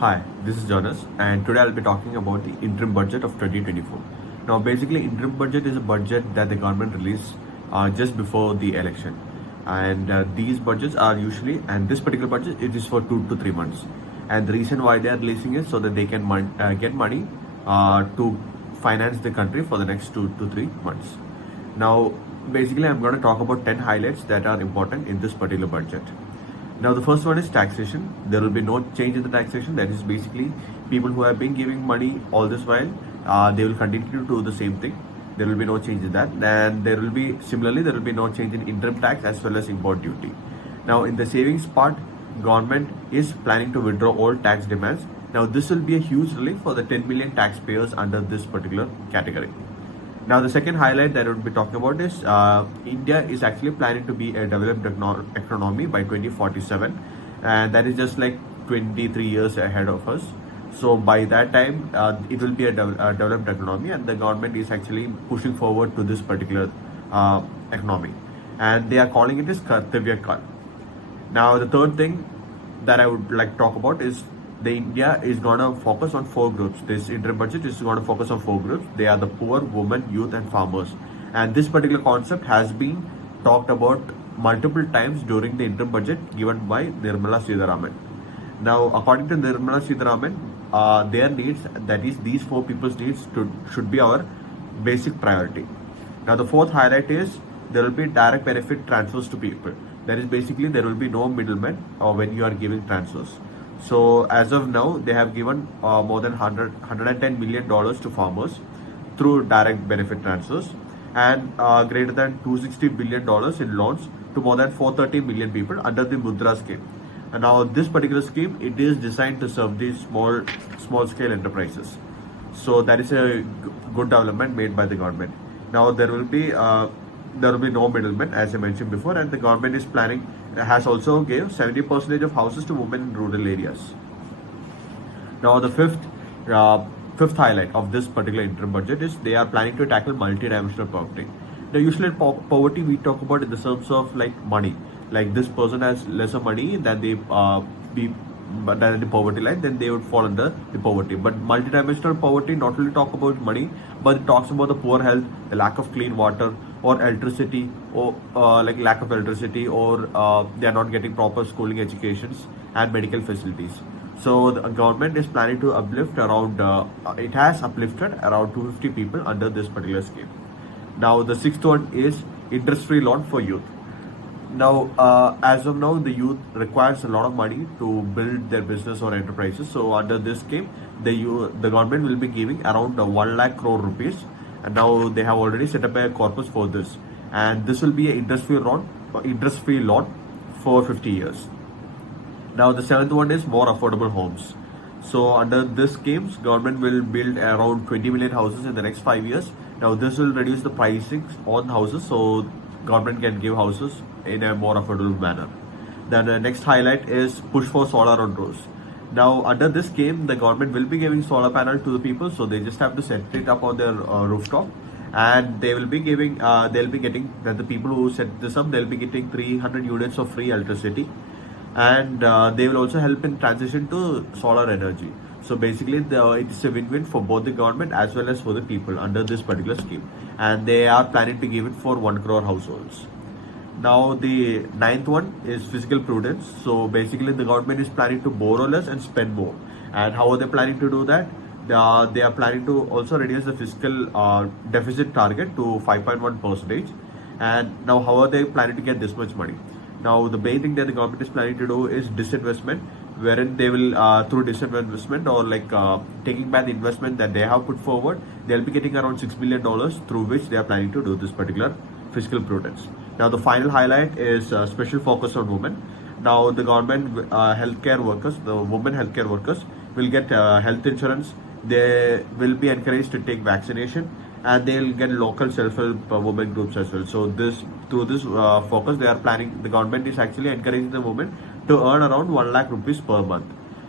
Hi, this is Jonas, and today I'll be talking about the interim budget of 2024. Now, basically, interim budget is a budget that the government released just before the election, and these budgets are usually, and this particular budget, it is for 2 to 3 months. And the reason why they are releasing it so that they can get money to finance the country for the next 2 to 3 months. Now, basically, I'm going to talk about 10 highlights that are important in this particular budget. Now, the first one is taxation. There will be no change in the taxation. That is basically people who have been giving money all this while, they will continue to do the same thing. There will be no change in that. And there will be, similarly, there will be no change in interim tax as well as import duty. Now, in the savings part, government is planning to withdraw all tax demands. Now, this will be a huge relief for the 10 million taxpayers under this particular category. Now, the second highlight that I would be talking about is India is actually planning to be a developed economy by 2047, and that is just like 23 years ahead of us. So by that time, it will be a developed economy, and the government is actually pushing forward to this particular economy, and they are calling it as Kartavya Kal. Now, the third thing that I would like to talk about is the India is going to focus on 4 groups. This interim budget is going to focus on 4 groups. They are the poor, women, youth, and farmers. And this particular concept has been talked about multiple times during the interim budget given by Nirmala Sitharaman. Now, according to Nirmala Sitharaman, their needs, that is, these 4 people's needs, should be our basic priority. Now, the fourth highlight is there will be direct benefit transfers to people. That is basically there will be no middlemen when you are giving transfers. So as of now, they have given more than $110 million to farmers through direct benefit transfers, and greater than $260 billion in loans to more than 430 million people under the Mudra scheme. And now this particular scheme, it is designed to serve these small scale enterprises. So that is a good development made by the government. Now there will be no middlemen, as I mentioned before, and the government is planning, has also gave 70% of houses to women in rural areas. Now, the fifth highlight of this particular interim budget is they are planning to tackle multidimensional poverty. Now, usually poverty we talk about in the terms of like money, like this person has lesser money than the poverty line, then they would fall under the poverty. But multidimensional poverty not only talk about money, but it talks about the poor health, the lack of clean water, or electricity, or like lack of electricity, or they are not getting proper schooling educations and medical facilities. So the government is planning to uplift around, it has uplifted around 250 people under this particular scheme. Now, the sixth one is interest-free loan for youth. Now, as of now, the youth requires a lot of money to build their business or enterprises. So under this scheme, the government will be giving around 1 lakh crore rupees, and now they have already set up a corpus for this. And this will be an interest-free loan for 50 years. Now, the seventh one is more affordable homes. So under this schemes, government will build around 20 million houses in the next 5 years. Now, this will reduce the pricing on houses, so government can give houses in a more affordable manner. Then the next highlight is push for solar on roofs. Now, under this scheme, the government will be giving solar panel to the people, so they just have to set it up on their rooftop, and they will be giving, they'll be getting, that the people who set this up, they'll be getting 300 units of free electricity, and they will also help in transition to solar energy. So basically, it's a win-win for both the government as well as for the people under this particular scheme, and they are planning to give it for 1 crore households. Now, the ninth one is fiscal prudence. So basically, the government is planning to borrow less and spend more. And how are they planning to do that? They are planning to also reduce the fiscal deficit target to 5.1%. And now, how are they planning to get this much money? Now, the main thing that the government is planning to do is disinvestment, wherein they will, through disinvestment or like taking back the investment that they have put forward, they'll be getting around $6 billion through which they are planning to do this particular fiscal prudence. Now, the final highlight is special focus on women. Now, the government healthcare workers, the women healthcare workers, will get health insurance. They will be encouraged to take vaccination, and they'll get local self-help women groups as well. So through this focus, they are planning, the government is actually encouraging the women to earn around 1 lakh rupees per month.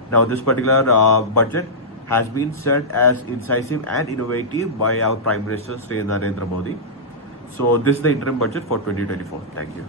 Now, this particular budget has been said as incisive and innovative by our Prime Minister Sri Narendra Modi. So this is the interim budget for 2024. Thank you.